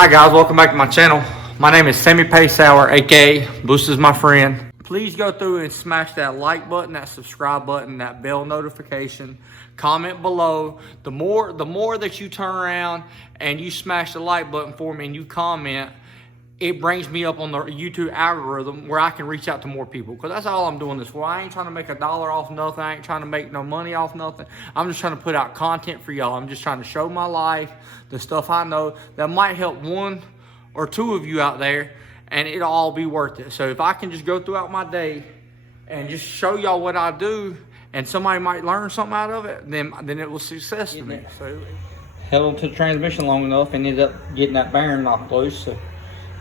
Hi guys, welcome back to my channel. My name is Sammy Pacehour, aka Boost is my friend. Please go through and smash that like button, that subscribe button, that bell notification. Comment below. The more that you turn around and you smash the like button for me and you comment, it brings me up on the YouTube algorithm where I can reach out to more people. Because that's all I'm doing this for. I ain't trying to make $1 off nothing. I ain't trying to make no money off nothing. I'm just trying to put out content for y'all. I'm just trying to show my life, the stuff I know that might help one or two of you out there, and it'll all be worth it. So if I can just go throughout my day and just show y'all what I do, and somebody might learn something out of it, then it was success to me. So held onto the transmission long enough and ended up getting that bearing knocked loose. So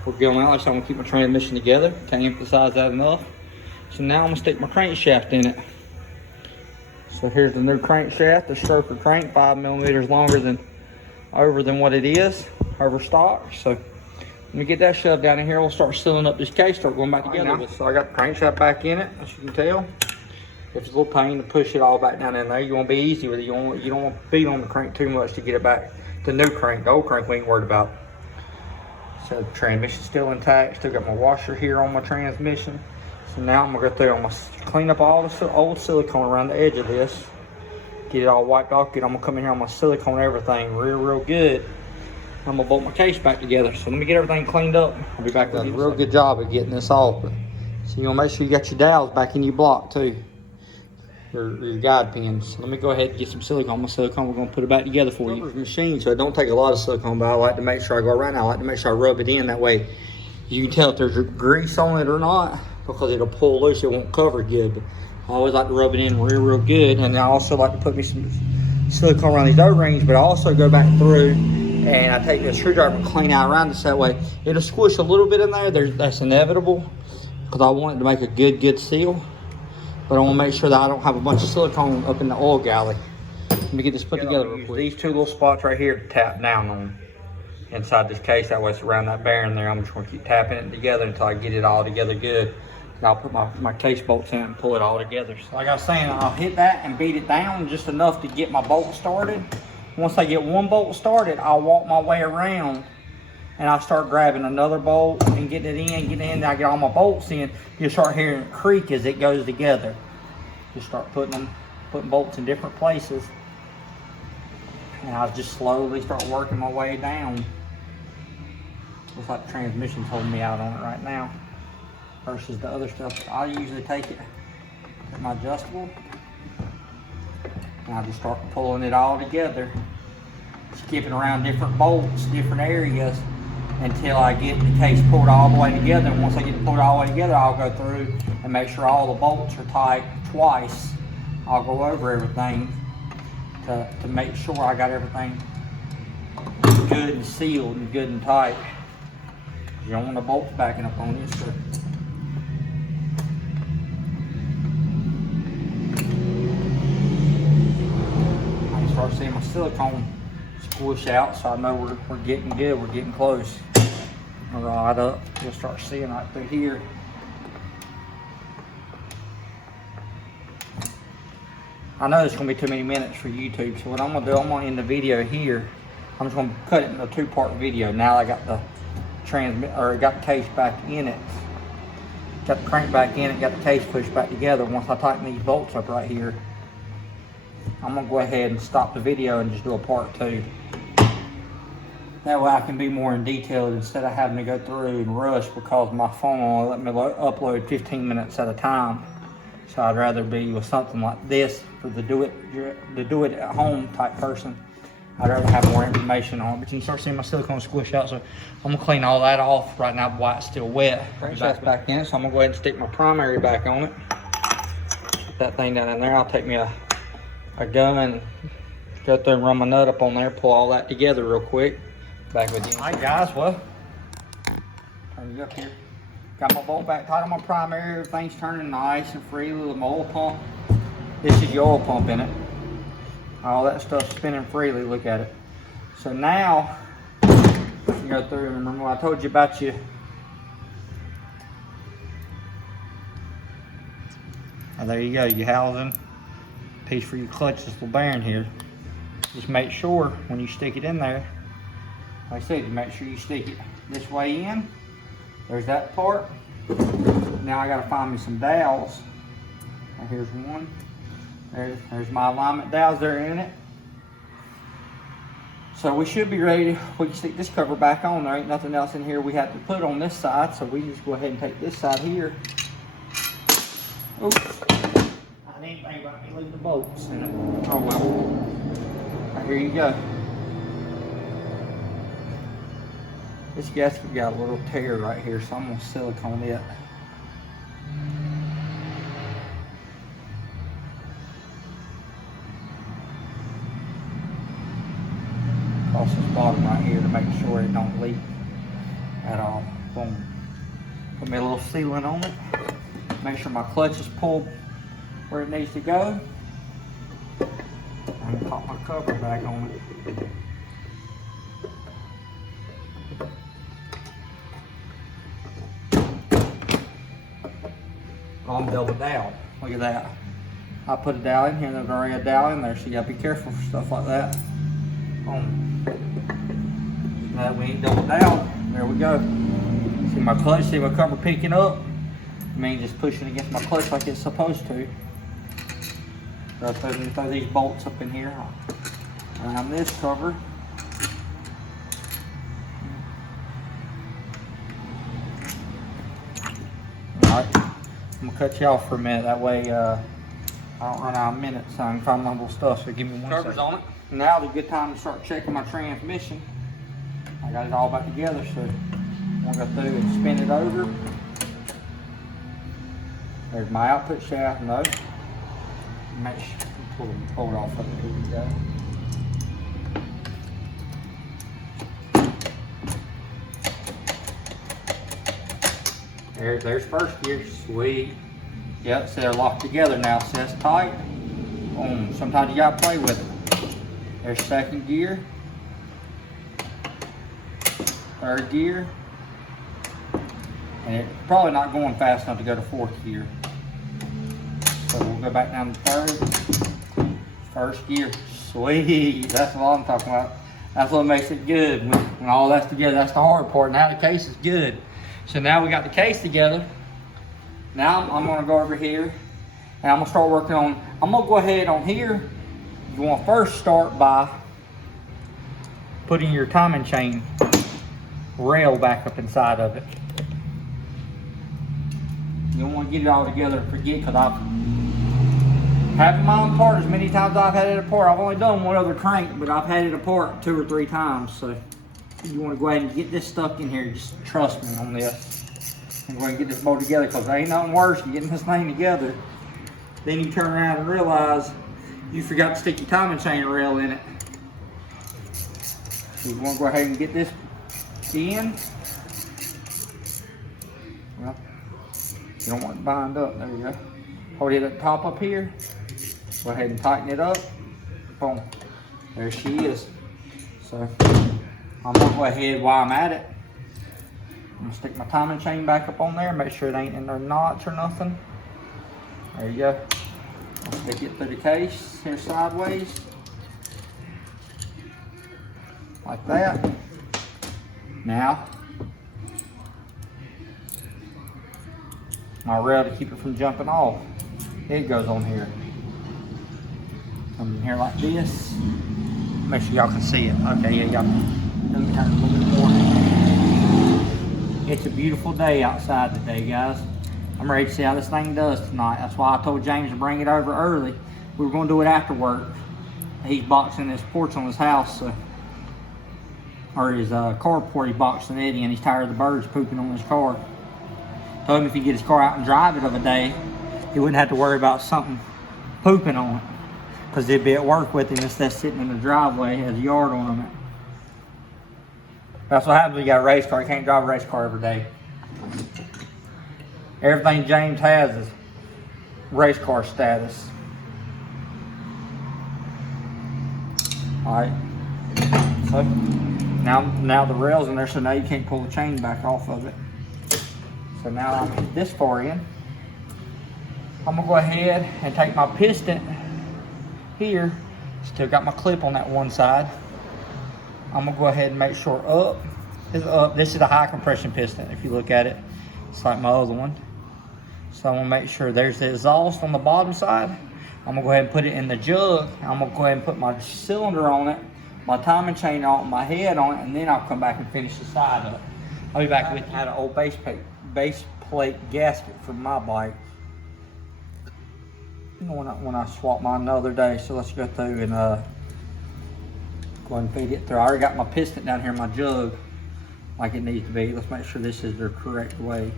we're going out, so I'm gonna keep my transmission together. Can't emphasize that enough. So now I'm gonna stick my crankshaft in it. So here's the new crankshaft, the stroker crank, 5 millimeters longer than what it is, over stock. So let me get that shoved down in here. We'll start sealing up this case, start going back together. Right, so I got the crankshaft back in it, as you can tell. It's a little pain to push it all back down in there. You want to be easy with it. You don't want to beat on the crank too much to get it back. The new crank, the old crank we ain't worried about. So the transmission's still intact. Still got my washer here on my transmission. So now I'm gonna go through. I'm gonna clean up all the old silicone around the edge of this. Get it all wiped off. I'm gonna come in here. I'm gonna silicone everything real good. I'm gonna bolt my case back together. So let me get everything cleaned up. I'll be back with you. Real good job of getting this off. But, so you wanna make sure you got your dowels back in your block too. Your guide pins. So let me go ahead and get some silicone. My silicone, we're gonna put it back together for you. It's machine, so it don't take a lot of silicone, but I like to make sure I go around. I like to make sure I rub it in. That way you can tell if there's grease on it or not, because it'll pull loose. It won't cover good. But I always like to rub it in real good. And I also like to put me some silicone around these O-rings, but I also go back through and I take a screwdriver and clean out around this. That way it'll squish a little bit in there. That's inevitable, because I want it to make a good seal. But I want to make sure that I don't have a bunch of silicone up in the oil galley. Let me get this put together real quick. These two little spots right here to tap down on inside this case. That way it's around that bearing there. I'm just going to keep tapping it together until I get it all together good. And I'll put my case bolts in and pull it all together. So like I was saying, I'll hit that and beat it down just enough to get my bolt started. Once I get one bolt started, I'll walk my way around and I'll start grabbing another bolt and getting it in, I get all my bolts in. You'll start hearing it creak as it goes together. Just start putting bolts in different places. And I'll just slowly start working my way down. Looks like the transmission's holding me out on it right now versus the other stuff. I usually take it at my adjustable and I just start pulling it all together, skipping around different bolts, different areas, until I get the case pulled all the way together. And once I get it pulled all the way together, I'll go through and make sure all the bolts are tight twice. I'll go over everything to make sure I got everything good and sealed and good and tight. You don't want the bolts backing up on you. So I can start seeing my silicone squish out, so I know we're getting good, we're getting close. Right up, you'll start seeing right through here. I know it's gonna be too many minutes for YouTube, so what I'm gonna do, I'm gonna end the video here. I'm just gonna cut it in a 2-part video. Now I got the got the case back in it, got the crank back in it, got the case pushed back together. Once I tighten these bolts up right here, I'm gonna go ahead and stop the video and just do a part 2. That way I can be more in detail instead of having to go through and rush, because my phone will let me upload 15 minutes at a time. So I'd rather be with something like this for the do it at home type person. I'd rather have more information on it. But you can start seeing my silicone squish out. So I'm gonna clean all that off right now while it's still wet. Crankshaft's back in it, so I'm gonna go ahead and stick my primary back on it. Put that thing down in there. I'll take me a gun and go through and run my nut up on there, pull all that together real quick. Back with you. All right guys, well, turn you up here. Got my bolt back tight on my primary. Everything's turning nice and freely with my oil pump. This is your oil pump in it. All that stuff's spinning freely, look at it. So now, you go through and remember what I told you about your, and there you go, your housing piece for your clutch, this little bearing here. Just make sure when you stick it in there like I said, make sure you stick it this way in. There's that part. Now I gotta find me some dowels. Here's one. There's my alignment dowels, they're in it. So we should be ready. We can stick this cover back on. There ain't nothing else in here we have to put on this side, so we just go ahead and take this side here. Oops. I didn't think about me leaving the bolts in it. Oh well. Right, here you go. This gasket got a little tear right here, so I'm gonna silicone it. Across this bottom right here to make sure it don't leak at all. Boom. Put me a little sealant on it. Make sure my clutch is pulled where it needs to go. I'm gonna pop my cover back on it. I'm double dowel. Look at that. I put a dowel in here, there's already a dowel in there, so you gotta be careful for stuff like that. Boom. Now we ain't double dowel. There we go. See my clutch, see my cover picking up? I mean, just pushing against my clutch like it's supposed to. So throw these bolts up in here. Around this cover. Alright. I'm gonna cut you off for a minute, that way I don't run out of minutes so I can find my little stuff, so give me 1 second. On it. Now's a good time to start checking my transmission. I got it all back together, so I'm gonna go through and spin it over. There's my output shaft, no. Make sure, pull it off of it, here we go. There's first gear, sweet. Yep, so they're locked together now, so that's tight. Boom, sometimes you gotta play with it. There's second gear. Third gear. And it's probably not going fast enough to go to fourth gear. So we'll go back down to third. First gear, sweet. That's what I'm talking about. That's what makes it good. When all that's together, that's the hard part. Now the case is good. So now we got the case together. Now I'm gonna go over here and I'm gonna start working on, I'm gonna go ahead on here. You wanna first start by putting your timing chain rail back up inside of it. You don't wanna get it all together and forget, because I've had my own part as many times as I've had it apart. I've only done one other crank, but I've had it apart 2 or 3 times. So you want to go ahead and get this stuck in here. Just trust me on this. I'm going to get this bolt together, because there ain't nothing worse than getting this thing together. Then you turn around and realize you forgot to stick your timing chain rail in it. So you want to go ahead and get this in. Well, you don't want it to bind up. There you go. Hold it at the top up here. Go ahead and tighten it up. Boom. There she is. So I'm gonna go ahead while I'm at it. I'm gonna stick my timing chain back up on there. Make sure it ain't in no knots or nothing. There you go. I'll stick it through the case here sideways. Like that. Now, my rail to keep it from jumping off. It goes on here. Comes in here like this. Make sure y'all can see it. Okay, yeah, y'all. Let me turn it a little bit more. It's a beautiful day outside today, guys. I'm ready to see how this thing does tonight. That's why I told James to bring it over early. We were going to do it after work. He's boxing his porch on his house, or his carport. He's boxing it in. He's tired of the birds pooping on his car. Told him if he get his car out and drive it of a day, he wouldn't have to worry about something pooping on it, because they'd be at work with him instead of sitting in the driveway. He has a yard on him. That's what happens when you got a race car. You can't drive a race car every day. Everything James has is race car status. Alright. So now the rail's in there, so now you can't pull the chain back off of it. So now I'm at this far in. I'm gonna go ahead and take my piston here. Still got my clip on that one side. I'm gonna go ahead and make sure up is up. This is a high compression piston. If you look at it, it's like my other one. So I'm gonna make sure there's the exhaust on the bottom side. I'm gonna go ahead and put it in the jug. I'm gonna go ahead and put my cylinder on it, my timing chain on it, my head on it, and then I'll come back and finish the side up. I'll be back with you. I had an old base plate gasket for my bike. When I swapped mine the other day, so let's go through and go ahead and feed it through. I already got my piston down here in my jug like it needs to be. Let's make sure this is the correct way.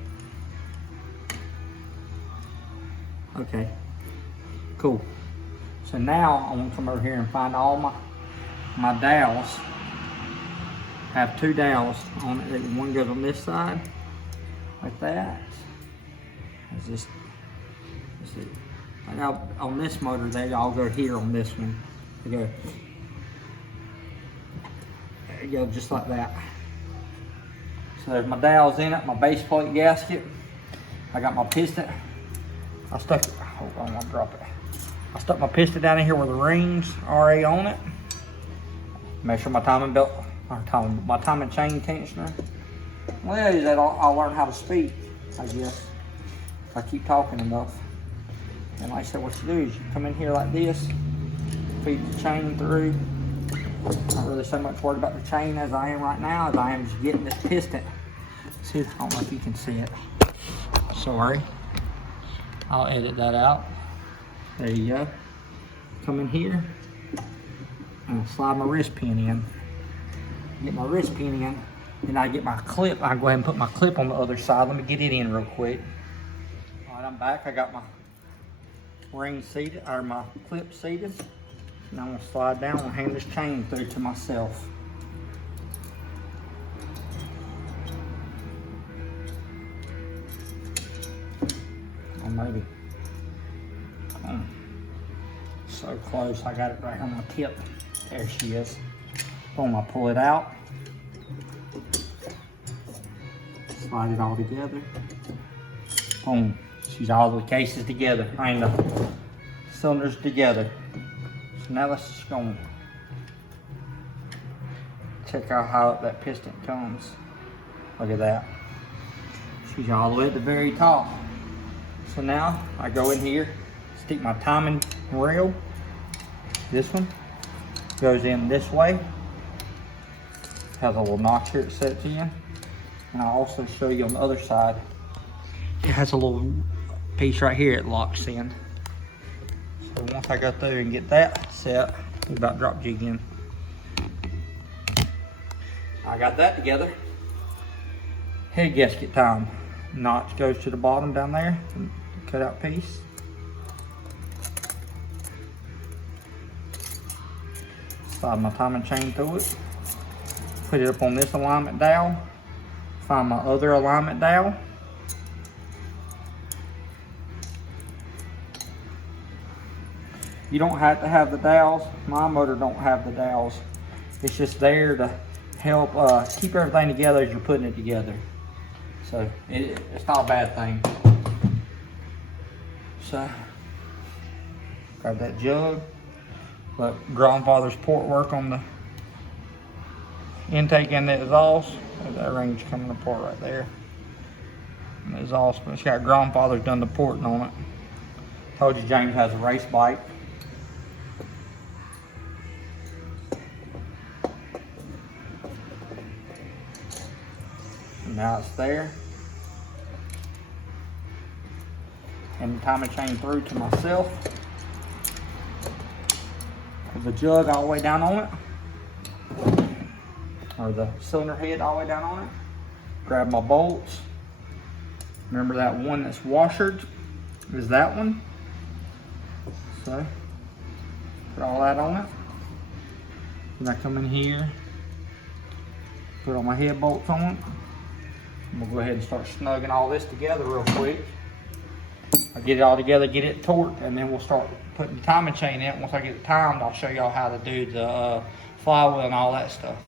Okay, cool. So now I'm gonna come over here and find all my dowels. I have 2 dowels on it. One goes on this side, like that. Let's see. Now on this motor, they all go here on this one. They go. There you go, just like that. So there's my dowels in it, my base plate gasket. I got my piston. I stuck it. Hold on, I'll drop it. I stuck my piston down in here where the rings are on it. Make sure my timing belt, my timing chain tensioner. Well, is that I'll learn how to speak, I guess, if I keep talking enough. And like I said, what you do is you come in here like this, feed the chain through. Not really so much worried about the chain as I am right now, as I am just getting this piston. See, I don't know if you can see it. Sorry. I'll edit that out. There you go. Come in here and slide my wrist pin in. Get my wrist pin in, then I get my clip. I go ahead and put my clip on the other side. Let me get it in real quick. All right, I'm back. I got my ring seated, or my clip seated. Now I'm gonna slide down and hand this chain through to myself. Oh, maybe. So close, I got it right on my tip. There she is. Boom, I pull it out. Slide it all together. Boom. She's all the cases together. I mean the cylinders together. So now let's just go and check out how that piston comes. Look at that. She's all the way at the very top. So now I go in here, stick my timing rail. This one goes in this way. Has a little notch here it sets in. And I'll also show you on the other side. It has a little piece right here it locks in. So once I go through and get that set, we about drop jig in. I got that together. Head gasket time. Notch goes to the bottom down there, cut out piece. Slide my timing chain through it. Put it up on this alignment dowel. Find my other alignment dowel. You don't have to have the dowels. My motor don't have the dowels. It's just there to help keep everything together as you're putting it together. So it's not a bad thing. So grab that jug. Let grandfather's port work on the intake and the exhaust. That ring's coming apart right there. And the exhaust, but it's got grandfather's done the porting on it. Told you James has a race bike. And now it's there. And the timing chain through to myself. With the jug all the way down on it. Or the cylinder head all the way down on it. Grab my bolts. Remember that one that's washered is that one. So put all that on it. Then I come in here, put all my head bolts on it. I'm gonna go ahead and start snugging all this together real quick. I'll get it all together, get it torqued, and then we'll start putting the timing chain in. Once I get it timed, I'll show y'all how to do the flywheel and all that stuff.